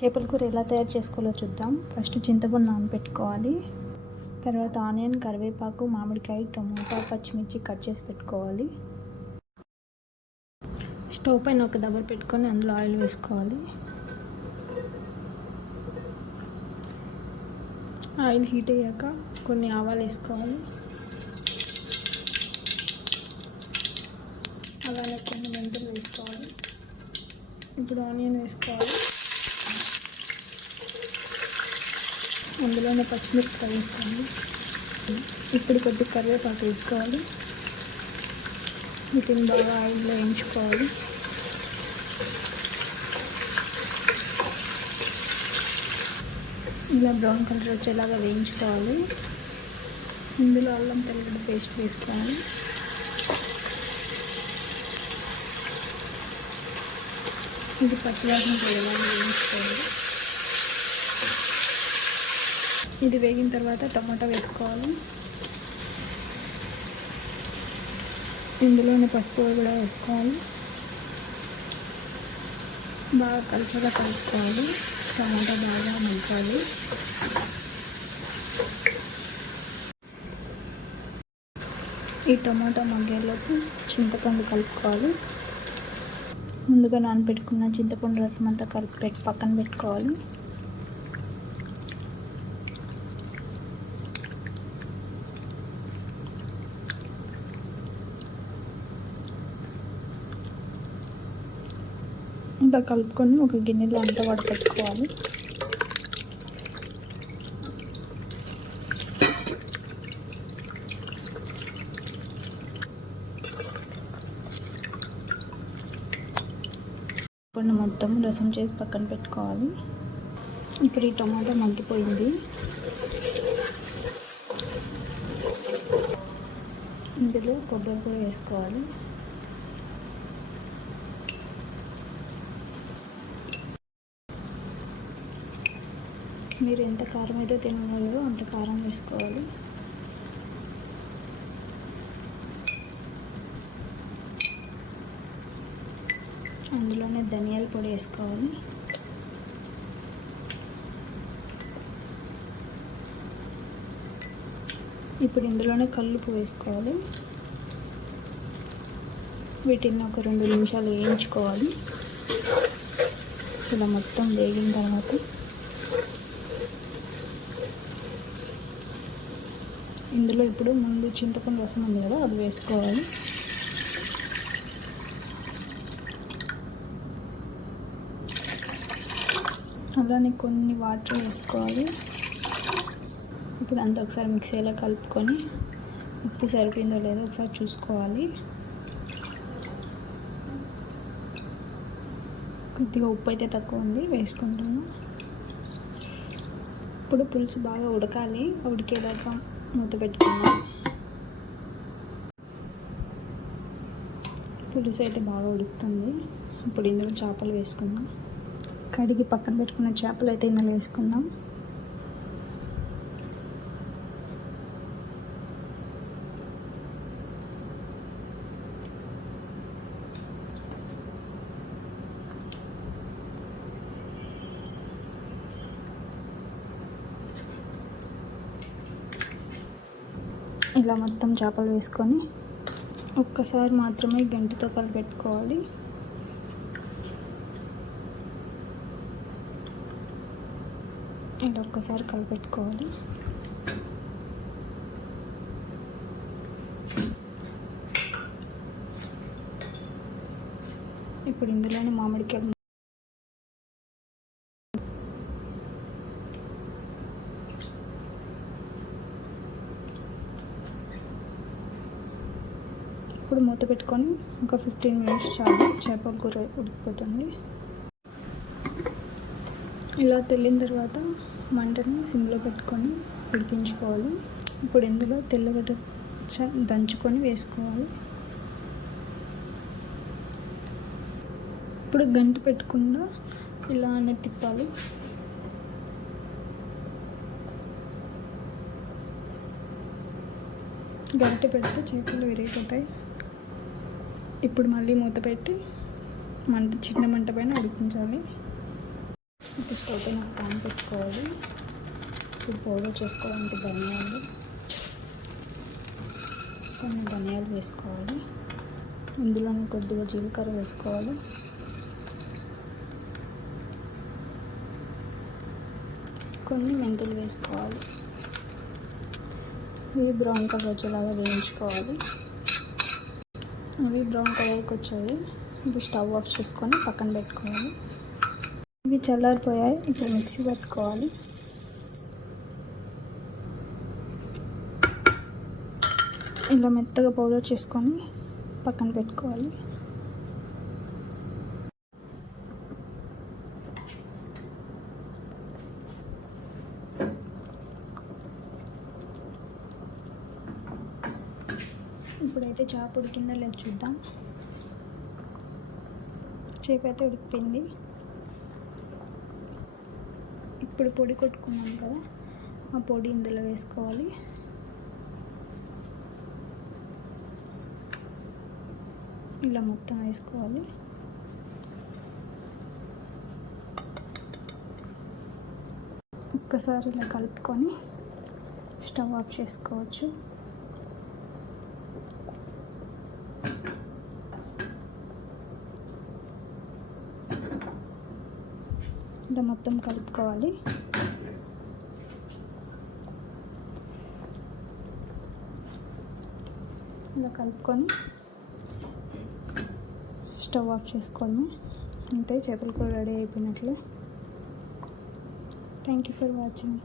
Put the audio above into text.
చేపల కూర ఎలా తయారు చేసుకోవాలో చూద్దాం. ఫస్ట్ చింతపండు నానబెట్టుకోవాలి. తర్వాత ఆనియన్ కరివేపాకు మామిడికాయ టొమాటో పచ్చిమిర్చి కట్ చేసి పెట్టుకోవాలి. స్టవ్ పైన ఒక దబ్బర పెట్టుకొని అందులో ఆయిల్ వేసుకోవాలి. ఆయిల్ హీట్ అయ్యాక కొన్ని ఆవాలు వేసుకోవాలి. అలానే కొన్ని మెంతులు వేసుకోవాలి. ఇప్పుడు ఆనియన్ వేసుకోవాలి. అందులోనే పచ్చిమిరపకాయ వేసుకోండి ఇప్పుడు కొద్ది కరివేపాకు వేసుకోవాలి. వీటిని బాగా ఆయిల్లో వేయించుకోవాలి. ఇలా బ్రౌన్ కలర్ వచ్చేలాగా వేయించుకోవాలి. ఇందులో అల్లం తెల్లగడ్డ పేస్ట్ వేసుకోవాలి. ఇది పచ్చివాసన పోయేలాగా వేయించుకోవాలి. ఇది వేగిన తర్వాత టమాటా వేసుకోవాలి. ఇందులోనే పసుపు కూడా వేసుకోవాలి. బాగా కలిసేలా కలుపుకోవాలి. టమాటా బాగా మగ్గాలి. ఈ టమాటా మగ్గేలోపు చింతపండు కలుపుకోవాలి. ముందుగా నానబెట్టుకున్న చింతపండు రసం అంతా కలిపి పెట్టి పక్కన పెట్టుకోవాలి. ఇలా కలుపుకొని ఒక గిన్నెలో అంతా వడపెట్టుకోవాలి. ఇప్పుడు మొత్తం రసం చేసి పక్కన పెట్టుకోవాలి. ఇప్పుడు ఈ టమాటా మగ్గిపోయింది. ఇందులో కొబ్బరి కూడా వేసుకోవాలి. మీరు ఎంత కారం అయితే తినగలరో అంత కారం వేసుకోవాలి. అందులోనే ధనియాల పొడి వేసుకోవాలి. ఇప్పుడు ఇందులోనే కల్లుపు వేసుకోవాలి. వీటిని ఒక రెండు నిమిషాలు వేయించుకోవాలి. ఇలా మొత్తం వేగిన తర్వాత ఇందులో ఇప్పుడు ముందు చింతపండు రసం ఉంది కదా అది వేసుకోవాలి. అలానే కొన్ని వాటర్ వేసుకోవాలి. ఇప్పుడు అంతా ఒకసారి మిక్సీలో కలుపుకొని ఉప్పు సరిపోయిందో లేదో ఒకసారి చూసుకోవాలి. కొద్దిగా ఉప్పు అయితే తక్కువ ఉంది వేసుకుంటాను. ఇప్పుడు పులుసు బాగా ఉడకాలి ఉడికేదాకా మూత పెట్టుకున్నాం. పులుసు అయితే బాగా ఉడుకుతుంది. ఇప్పుడు ఇందులో చేపలు వేసుకుందాం. కడిగి పక్కన పెట్టుకున్న చేపలు అయితే ఇందులో వేసుకుందాం. ఇలా మొత్తం చేపలు వేసుకొని ఒక్కసారి మాత్రమే గంటితో కలిపెట్టుకోవాలి. ఇలా ఒక్కసారి కలిపెట్టుకోవాలి. ఇప్పుడు ఇందులోనే మామిడికాయలు ఇప్పుడు మూత పెట్టుకొని ఒక ఫిఫ్టీన్ మినిట్స్ చాలు. చేపల కూర ఉడికిపోతుంది. ఇలా తెల్లిన తర్వాత మంటని సిమ్లో పెట్టుకొని ఉడికించుకోవాలి. ఇప్పుడు ఇందులో తెల్లగడ్డ చ- దంచుకొని వేసుకోవాలి. ఇప్పుడు గంట పెట్టకుండా ఇలానే తిప్పాలి. గంట పెడితే చేపలు విరిగిపోతాయి. ఇప్పుడు మళ్ళీ మూత పెట్టి మంట చిన్న మంట పైన ఉడికించాలి. ఇప్పుడు స్టవ్ పైన పాన్ పెట్టుకోవాలి. ఇప్పుడు పౌడర్ చేసుకోవడానికి ధనియాలు కొన్ని ధనియాలు వేసుకోవాలి. ఇందులోనే కొద్దిగా జీలకర్ర వేసుకోవాలి. కొన్ని మెంతులు వేసుకోవాలి. ఇవి బ్రౌన్ కలర్ వచ్చేలాగా వేయించుకోవాలి. అవి బ్రౌన్ కలర్కి వచ్చాయి. ఇప్పుడు స్టవ్ ఆఫ్ చేసుకొని పక్కన పెట్టుకోవాలి. ఇవి చల్లారిపోయాయి. ఇప్పుడు మిక్సీ పెట్టుకోవాలి. ఇలా మెత్తగా పౌడర్ చేసుకొని పక్కన పెట్టుకోవాలి. ఇప్పుడైతే చేప ఉడికిందో లేదు చూద్దాం. చేప అయితే ఉడికిపోయింది. ఇప్పుడు పొడి కొట్టుకున్నాం కదా ఆ పొడి ఇందులో వేసుకోవాలి. ఇలా మొత్తం వేసుకోవాలి. ఒక్కసారి ఇలా కలుపుకొని స్టవ్ ఆఫ్ చేసుకోవచ్చు. ఇలా మొత్తం కలుపుకోవాలి. ఇలా కలుపుకొని స్టవ్ ఆఫ్ చేసుకోవడమే అంతే చేపల కూర ready అయిపోయినట్లే. Thank you for watching